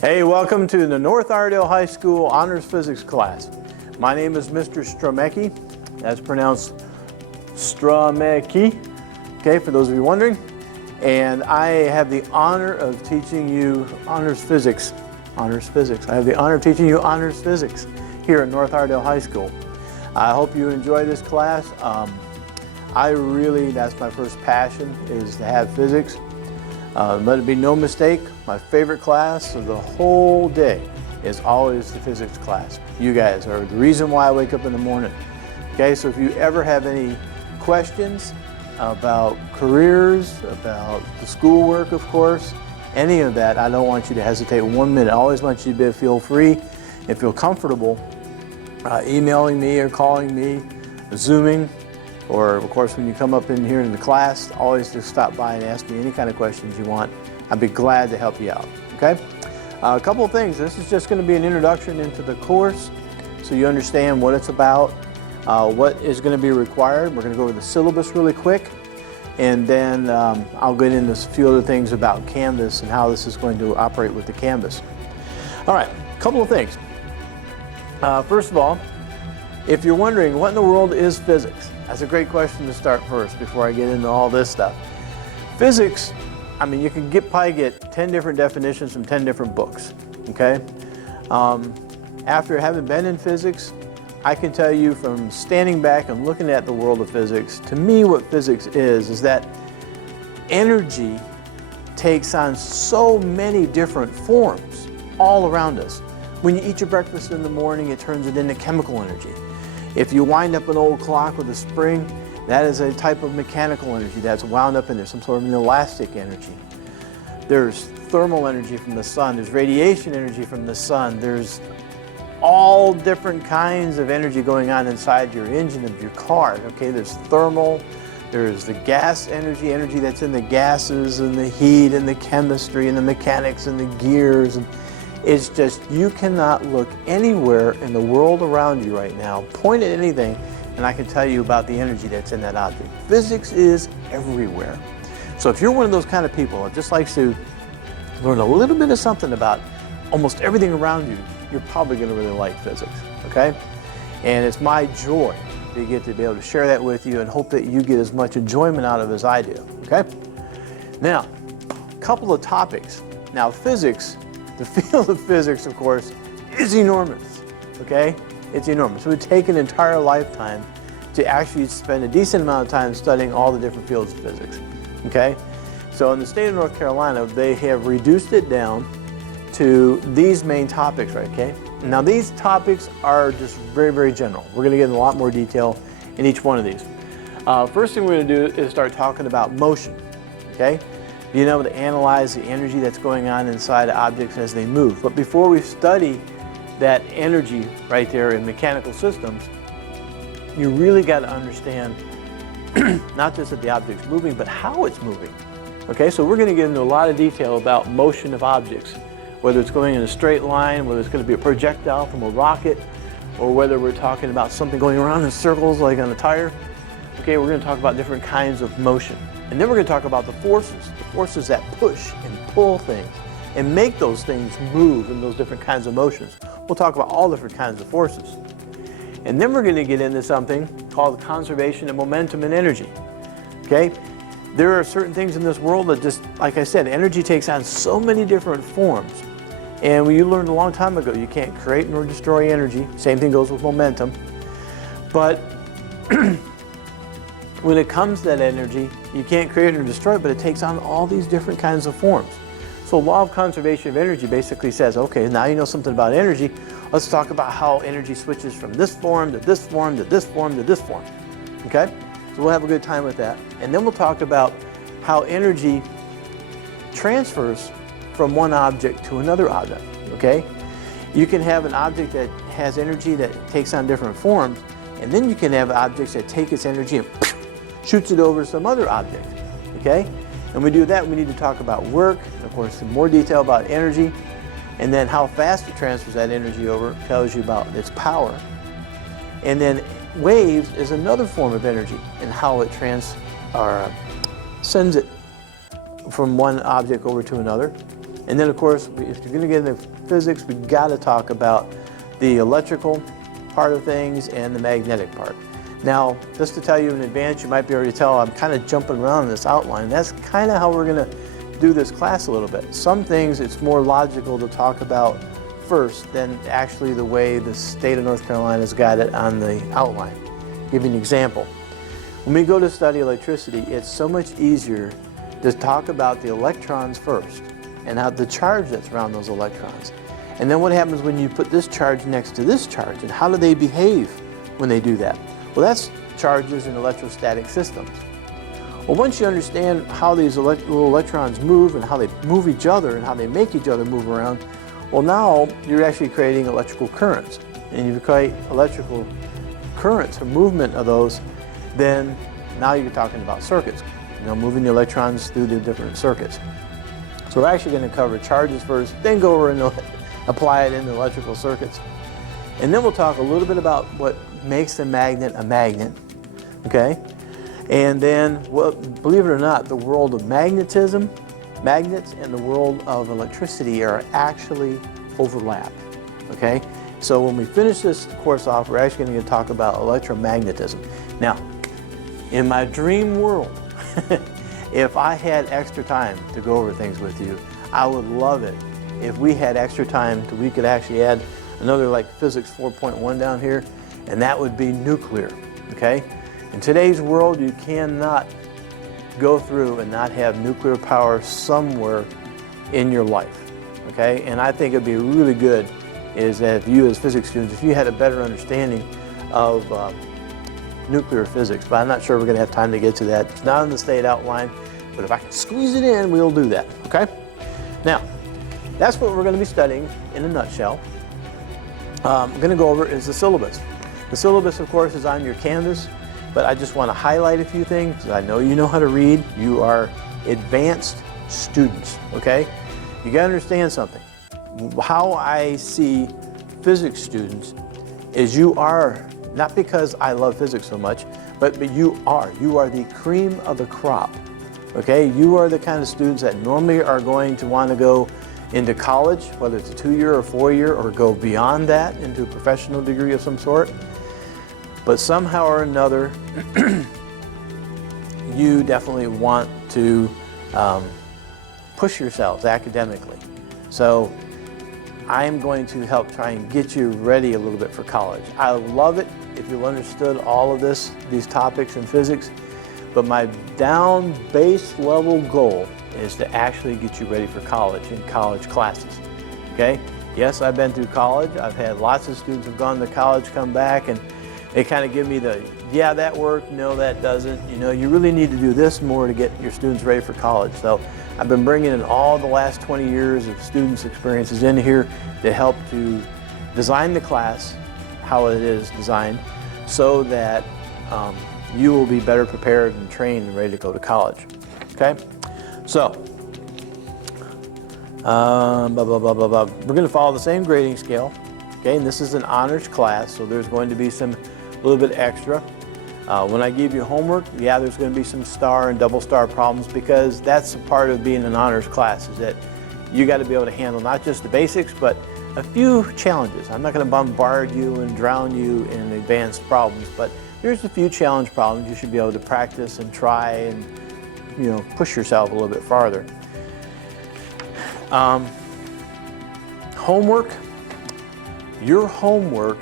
Hey, welcome to the North Iredell High School Honors Physics class. My name is Mr. Stromecki. That's pronounced Stromecki, okay, for those of you wondering. And I have the honor of teaching you Honors Physics. Honors Physics. I have the honor of teaching you Honors Physics here at North Iredell High School. I hope you enjoy this class. That's my first passion, is to have physics. Let it be no mistake, my favorite class of the whole day is always the physics class. You guys are the reason why I wake up in the morning. Okay, so if you ever have any questions about careers, about the schoolwork, of course, any of that, I don't want you to hesitate 1 minute. I always want you to feel free and feel comfortable emailing me or calling me, Zooming, or of course when you come up in here in the class, always just stop by and ask me any kind of questions you want. I'd be glad to help you out, okay? A couple of things. This is just going to be an introduction into the course so you understand what it's about, what is going to be required. We're going to go over the syllabus really quick, and then I'll get into a few other things about Canvas and how this is going to operate with the Canvas. All right, a couple of things. First of all, if you're wondering what in the world is physics, that's a great question to start first before I get into all this stuff. Physics, I mean, you can probably get 10 different definitions from 10 different books, okay? After having been in physics, I can tell you from standing back and looking at the world of physics, to me what physics is that energy takes on so many different forms all around us. When you eat your breakfast in the morning, it turns it into chemical energy. If you wind up an old clock with a spring, that is a type of mechanical energy that's wound up in there, some sort of an elastic energy. There's thermal energy from the sun, there's radiation energy from the sun, there's all different kinds of energy going on inside your engine of your car, okay? There's thermal, there's the gas energy that's in the gases and the heat and the chemistry and the mechanics and the gears. And it's just, you cannot look anywhere in the world around you right now, point at anything, and I can tell you about the energy that's in that object. Physics is everywhere. So if you're one of those kind of people that just likes to learn a little bit of something about almost everything around you, you're probably going to really like physics, okay? And it's my joy to get to be able to share that with you and hope that you get as much enjoyment out of it as I do, okay? Now, a couple of topics. Now, physics, the field of physics, of course, is enormous, okay? It's enormous. It would take an entire lifetime to actually spend a decent amount of time studying all the different fields of physics, okay? So in the state of North Carolina, they have reduced it down to these main topics, right, okay? Now these topics are just very, very general. We're going to get in a lot more detail in each one of these. First thing we're going to do is start talking about motion, okay? Being able to analyze the energy that's going on inside objects as they move. But before we study that energy right there in mechanical systems, you really got to understand not just that the object's moving, but how it's moving. Okay, so we're going to get into a lot of detail about motion of objects, whether it's going in a straight line, whether it's going to be a projectile from a rocket, or whether we're talking about something going around in circles like on a tire. Okay, we're going to talk about different kinds of motion. And then we're going to talk about the forces that push and pull things and make those things move in those different kinds of motions. We'll talk about all different kinds of forces. And then we're going to get into something called conservation of momentum and energy. Okay? There are certain things in this world that just, like I said, energy takes on so many different forms. And you learned a long time ago, you can't create nor destroy energy. Same thing goes with momentum. But when it comes to that energy, you can't create or destroy it, but it takes on all these different kinds of forms. So law of conservation of energy basically says, okay, now you know something about energy, let's talk about how energy switches from this form to this form to this form to this form, okay? So we'll have a good time with that. And then we'll talk about how energy transfers from one object to another object, okay? You can have an object that has energy that takes on different forms, and then you can have objects that take its energy and shoots it over some other object, okay? And we do that, we need to talk about work, and of course, in more detail about energy, and then how fast it transfers that energy over tells you about its power. And then waves is another form of energy and how it sends it from one object over to another. And then of course, if you're going to get into physics, we got to talk about the electrical part of things and the magnetic part. Now, just to tell you in advance, you might be able to tell I'm kind of jumping around in this outline. That's kind of how we're going to do this class a little bit. Some things it's more logical to talk about first than actually the way the state of North Carolina's got it on the outline. I'll give you an example. When we go to study electricity, it's so much easier to talk about the electrons first and how the charge that's around those electrons. And then what happens when you put this charge next to this charge, and how do they behave when they do that? Well, that's charges in electrostatic systems. Well, once you understand how these little electrons move and how they move each other and how they make each other move around, well, now you're actually creating electrical currents. And if you create electrical currents or movement of those, then now you're talking about circuits, moving the electrons through the different circuits. So we're actually going to cover charges first, then go over and apply it in the electrical circuits. And then we'll talk a little bit about what makes a magnet, okay? And then, well, believe it or not, the world of magnetism, magnets, and the world of electricity are actually overlapped, okay? So when we finish this course off, we're actually going to talk about electromagnetism. Now, in my dream world, if I had extra time to go over things with you, I would love it if we had extra time so we could actually add another like physics 4.1 down here, and that would be nuclear, okay? In today's world, you cannot go through and not have nuclear power somewhere in your life, okay? And I think it'd be really good is that if you as physics students, if you had a better understanding of nuclear physics, but I'm not sure we're going to have time to get to that. It's not in the state outline, but if I can squeeze it in, we'll do that, okay? Now, that's what we're going to be studying in a nutshell. I'm going to go over is the syllabus. The syllabus, of course, is on your canvas, but I just want to highlight a few things because I know you know how to read. You are advanced students, okay? You got to understand something. How I see physics students is you are, not because I love physics so much, but you are the cream of the crop, okay? You are the kind of students that normally are going to want to go into college, whether it's a 2-year or 4-year, or go beyond that into a professional degree of some sort. But somehow or another, you definitely want to push yourselves academically. So I'm going to help try and get you ready a little bit for college. I love it if you've understood all of these topics in physics, but my down base level goal is to actually get you ready for college and college classes, okay? Yes, I've been through college. I've had lots of students who've gone to college, come back, and they kind of give me the, yeah, that worked, no, that doesn't. You really need to do this more to get your students ready for college. So I've been bringing in all the last 20 years of students' experiences in here to help to design the class, how it is designed, so that you will be better prepared and trained and ready to go to college, okay? So, we're going to follow the same grading scale, okay? And this is an honors class, so there's going to be a little bit extra. When I give you homework, yeah, there's going to be some star and double star problems because that's a part of being an honors class, is that you got to be able to handle not just the basics, but a few challenges. I'm not going to bombard you and drown you in advanced problems, but here's a few challenge problems you should be able to practice and try and push yourself a little bit farther. Homework. Your homework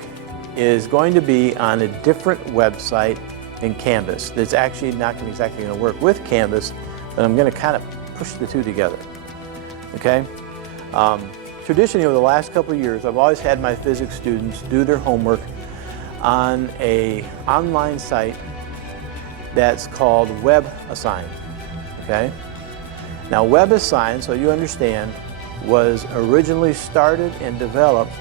is going to be on a different website than Canvas. That's actually not exactly going to work with Canvas, but I'm going to kind of push the two together, okay? Traditionally, over the last couple of years, I've always had my physics students do their homework on an online site that's called WebAssign. Okay? Now, WebAssign, so you understand, was originally started and developed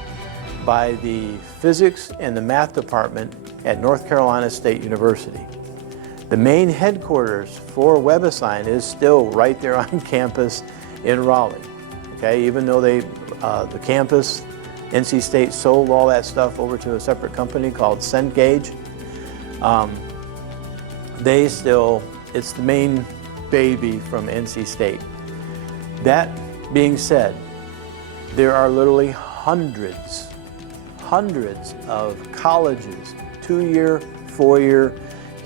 by the physics and the math department at North Carolina State University. The main headquarters for WebAssign is still right there on campus in Raleigh. Okay, even though the campus, NC State sold all that stuff over to a separate company called Cengage, it's the main baby from NC State. That being said, there are literally hundreds of colleges, 2-year, 4-year,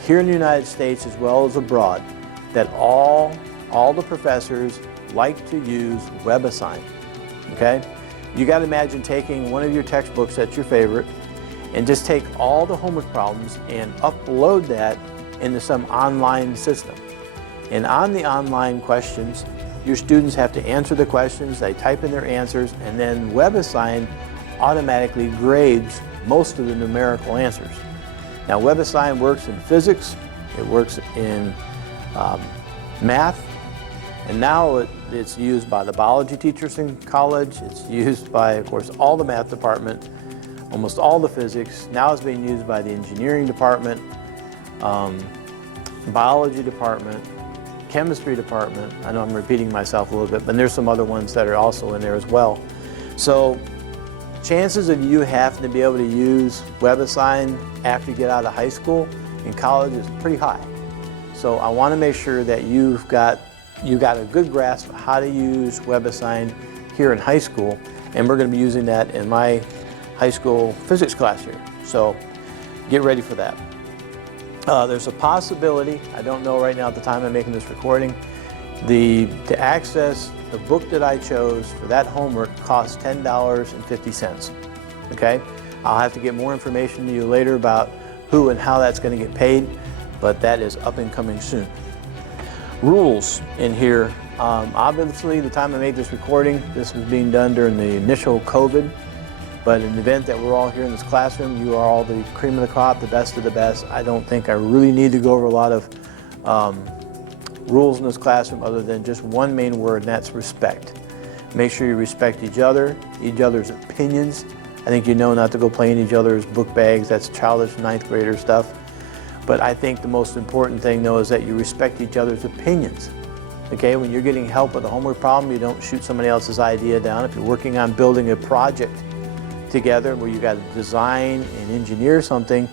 here in the United States as well as abroad, that all the professors like to use WebAssign, okay? You got to imagine taking one of your textbooks that's your favorite and just take all the homework problems and upload that into some online system. And on the online questions, your students have to answer the questions, they type in their answers, and then WebAssign automatically grades most of the numerical answers. Now, WebAssign works in physics, it works in math, and now it's used by the biology teachers in college. It's used by, of course, all the math department, almost all the physics. Now it's being used by the engineering department, biology department, chemistry department. I know I'm repeating myself a little bit, but there's some other ones that are also in there as well. So chances of you having to be able to use WebAssign after you get out of high school and college is pretty high. So I want to make sure that you've got a good grasp of how to use WebAssign here in high school, and we're going to be using that in my high school physics class here. So get ready for that. There's a possibility, I don't know right now at the time I'm making this recording, to access the book that I chose for that homework costs $10.50, okay? I'll have to get more information to you later about who and how that's going to get paid, but that is up and coming soon. Rules in here, obviously the time I made this recording, this was being done during the initial COVID, but in the event that we're all here in this classroom, you are all the cream of the crop, the best of the best. I don't think I really need to go over a lot of rules in this classroom other than just one main word, and that's respect. Make sure you respect each other's opinions. I think you know not to go play in each other's book bags. That's childish 9th grader stuff. But I think the most important thing, though, is that you respect each other's opinions. Okay, when you're getting help with a homework problem, you don't shoot somebody else's idea down. If you're working on building a project together where you got to design and engineer something,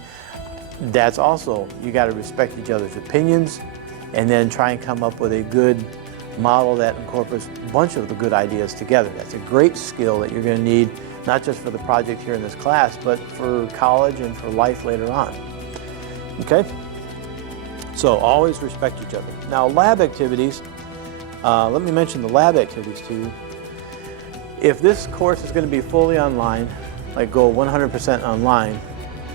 that's also, you got to respect each other's opinions and then try and come up with a good model that incorporates a bunch of the good ideas together. That's a great skill that you're going to need, not just for the project here in this class, but for college and for life later on. Okay? So always respect each other. Now, lab activities, let me mention the lab activities to you. If this course is going to be fully online, like go 100% online,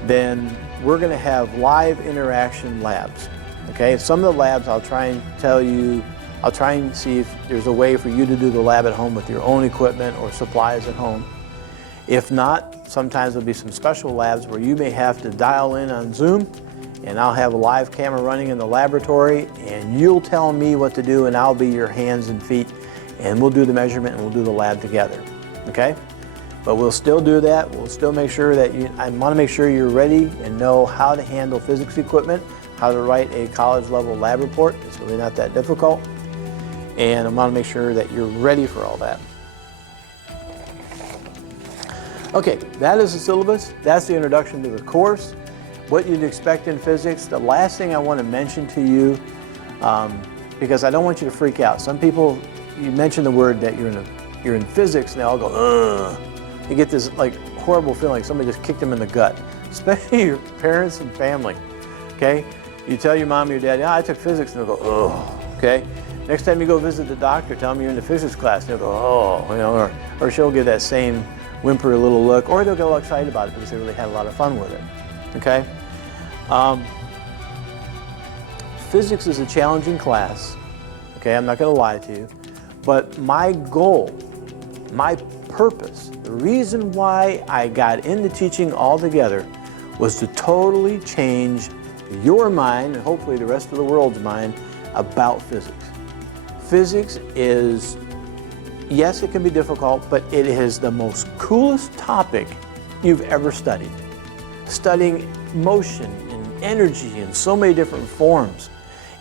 then we're going to have live interaction labs. Okay, some of the labs I'll try and tell you, I'll try and see if there's a way for you to do the lab at home with your own equipment or supplies at home. If not, sometimes there'll be some special labs where you may have to dial in on Zoom, and I'll have a live camera running in the laboratory, and you'll tell me what to do, and I'll be your hands and feet, and we'll do the measurement and we'll do the lab together. Okay? But we'll still do that. We'll still make sure that I want to make sure you're ready and know how to handle physics equipment, how to write a college level lab report. It's really not that difficult. And I want to make sure that you're ready for all that. Okay, that is the syllabus. That's the introduction to the course. What you'd expect in physics. The last thing I want to mention to you, because I don't want you to freak out. Some people, you mention the word that you're in physics, and they all go, ugh. You get this like horrible feeling, somebody just kicked them in the gut, especially your parents and family, okay? You tell your mom or your dad, yeah, I took physics, and they'll go, oh, okay? Next time you go visit the doctor, tell them you're in the physics class, and they'll go, oh, you know, or she'll give that same whimper little look, or they'll get all excited about it because they really had a lot of fun with it, okay? Physics is a challenging class, okay? I'm not going to lie to you, but my goal, my purpose, the reason why I got into teaching altogether was to totally change your mind, and hopefully the rest of the world's mind, about physics. Physics is, yes, it can be difficult, but it is the most coolest topic you've ever studied. Studying motion and energy in so many different forms.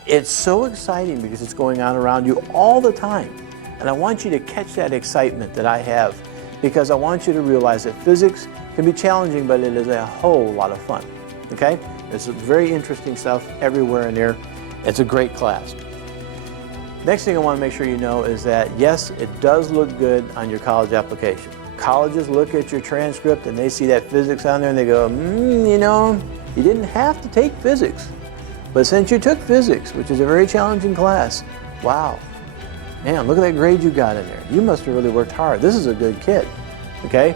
It's so exciting because it's going on around you all the time. And I want you to catch that excitement that I have, because I want you to realize that physics can be challenging, but it is a whole lot of fun, okay? There's some very interesting stuff everywhere in there. It's a great class. Next thing I want to make sure you know is that, yes, it does look good on your college application. Colleges look at your transcript and they see that physics on there and they go, you know, you didn't have to take physics. But since you took physics, which is a very challenging class, wow, man, look at that grade you got in there. You must have really worked hard. This is a good kid, okay?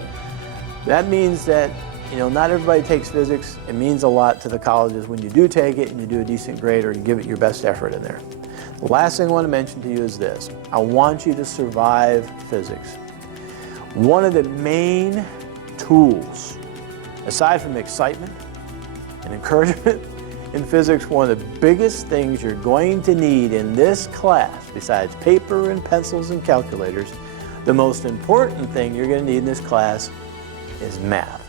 That means that, you know, not everybody takes physics. It means a lot to the colleges when you do take it and you do a decent grade or you give it your best effort in there. The last thing I want to mention to you is this. I want you to survive physics. One of the main tools, aside from excitement and encouragement in physics, one of the biggest things you're going to need in this class, besides paper and pencils and calculators, the most important thing you're going to need in this class is math.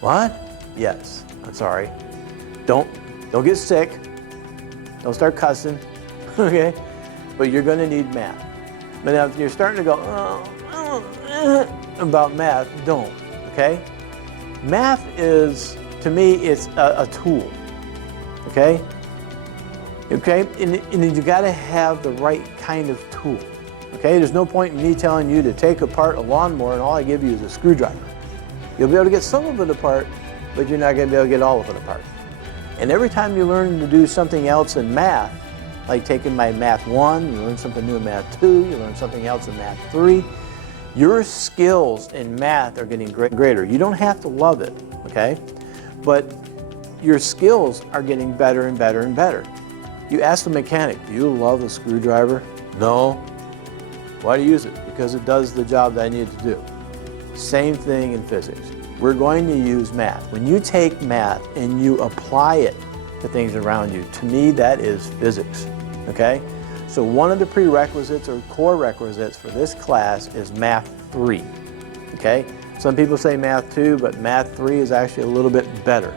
What? Yes, I'm sorry. Don't get sick. Don't start cussing, okay? But you're going to need math. But now if you're starting to go, about math, don't, okay? Math is, to me, it's a tool, okay? Okay, and you gotta have the right kind of tool, okay? There's no point in me telling you to take apart a lawnmower and all I give you is a screwdriver. You'll be able to get some of it apart, but you're not gonna be able to get all of it apart. And every time you learn to do something else in math, like taking my Math 1, you learn something new in Math 2, you learn something else in Math 3, your skills in math are getting greater. You don't have to love it, okay? But your skills are getting better and better and better. You ask the mechanic, do you love a screwdriver? No. Why do you use it? Because it does the job that I need to do. Same thing in physics. We're going to use math. When you take math and you apply it to things around you, to me that is physics, okay? So one of the prerequisites or core requisites for this class is Math 3, okay? Some people say Math 2, but Math 3 is actually a little bit better.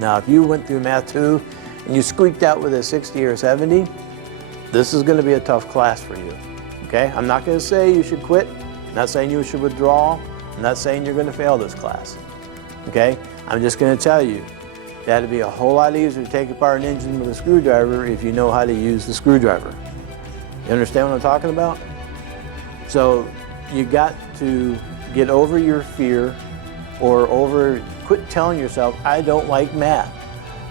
Now, if you went through Math 2 and you squeaked out with a 60 or 70, this is going to be a tough class for you, okay? I'm not going to say you should quit. I'm not saying you should withdraw. I'm not saying you're going to fail this class, okay? I'm just going to tell you that it'd be a whole lot easier to take apart an engine with a screwdriver if you know how to use the screwdriver. You understand what I'm talking about? So you got to get over your fear or quit telling yourself, I don't like math,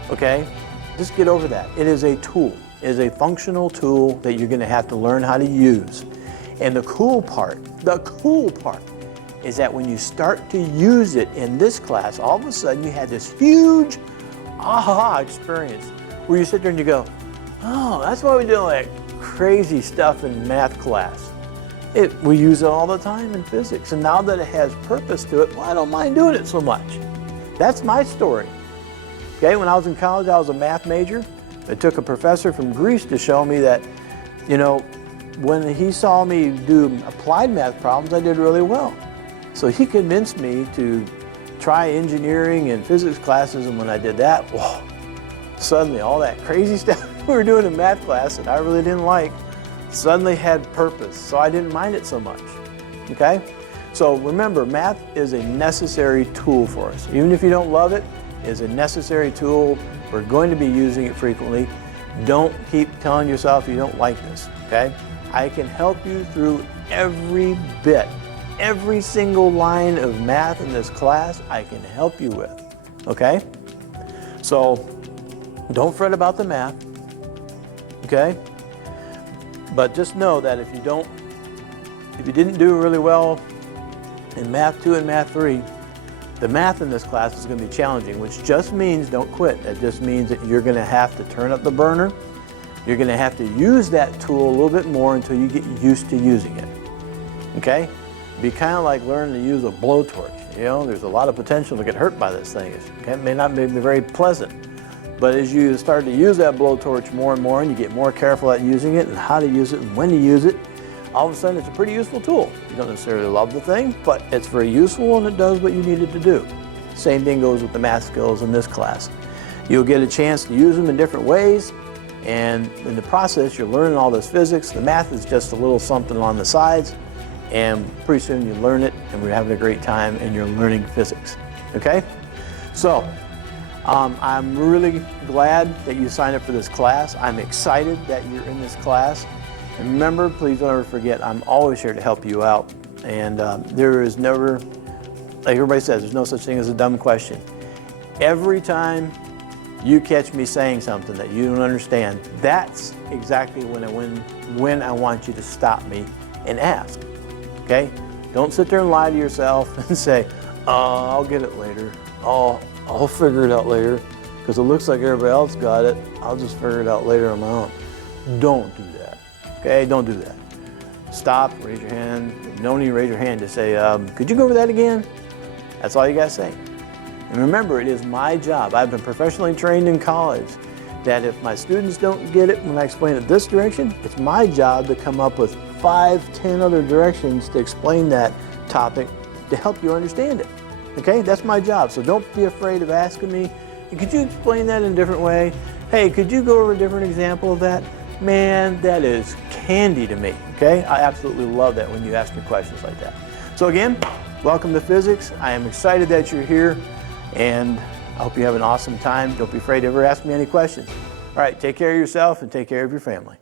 okay? Just get over that. It is a tool. It is a functional tool that you're going to have to learn how to use. And the cool part is that when you start to use it in this class, all of a sudden you had this huge aha experience where you sit there and you go, oh, that's why we do all that crazy stuff in math class. We use it all the time in physics, and now that it has purpose to it, well, I don't mind doing it so much. That's my story. Okay, when I was in college, I was a math major. It took a professor from Greece to show me that, you know, when he saw me do applied math problems, I did really well. So he convinced me to try engineering and physics classes, and when I did that, whoa, suddenly all that crazy stuff we were doing in math class that I really didn't like suddenly had purpose, so I didn't mind it so much, okay? So remember, math is a necessary tool for us. Even if you don't love it, it's a necessary tool. We're going to be using it frequently. Don't keep telling yourself you don't like this, okay? I can help you through every bit. Every single line of math in this class I can help you with, okay? So don't fret about the math, okay? But just know that if you didn't do really well in Math 2 and Math 3, the math in this class is going to be challenging, which just means don't quit. It just means that you're going to have to turn up the burner. You're going to have to use that tool a little bit more until you get used to using it, okay? It'd be kind of like learning to use a blowtorch. You know, there's a lot of potential to get hurt by this thing. It may not be very pleasant. But as you start to use that blowtorch more and more and you get more careful at using it and how to use it and when to use it, all of a sudden it's a pretty useful tool. You don't necessarily love the thing, but it's very useful and it does what you need it to do. Same thing goes with the math skills in this class. You'll get a chance to use them in different ways, and in the process you're learning all this physics. The math is just a little something on the sides, and pretty soon you learn it and we're having a great time and you're learning physics, okay? So, I'm really glad that you signed up for this class. I'm excited that you're in this class. And remember, please don't ever forget, I'm always here to help you out. And there is never, like everybody says, there's no such thing as a dumb question. Every time you catch me saying something that you don't understand, that's exactly when I want you to stop me and ask, okay? Don't sit there and lie to yourself and say, I'll get it later. I'll figure it out later because it looks like everybody else got it. I'll just figure it out later on my own. Don't do that, okay? Don't do that. Stop, raise your hand. No need to raise your hand to say, could you go over that again? That's all you gotta say. And remember, it is my job. I've been professionally trained in college that if my students don't get it when I explain it this direction, it's my job to come up with 5, 10 other directions to explain that topic to help you understand it. Okay, that's my job. So don't be afraid of asking me, could you explain that in a different way? Hey, could you go over a different example of that? Man, that is candy to me, okay? I absolutely love that when you ask me questions like that. So again, welcome to physics. I am excited that you're here, and I hope you have an awesome time. Don't be afraid to ever ask me any questions. All right, take care of yourself and take care of your family.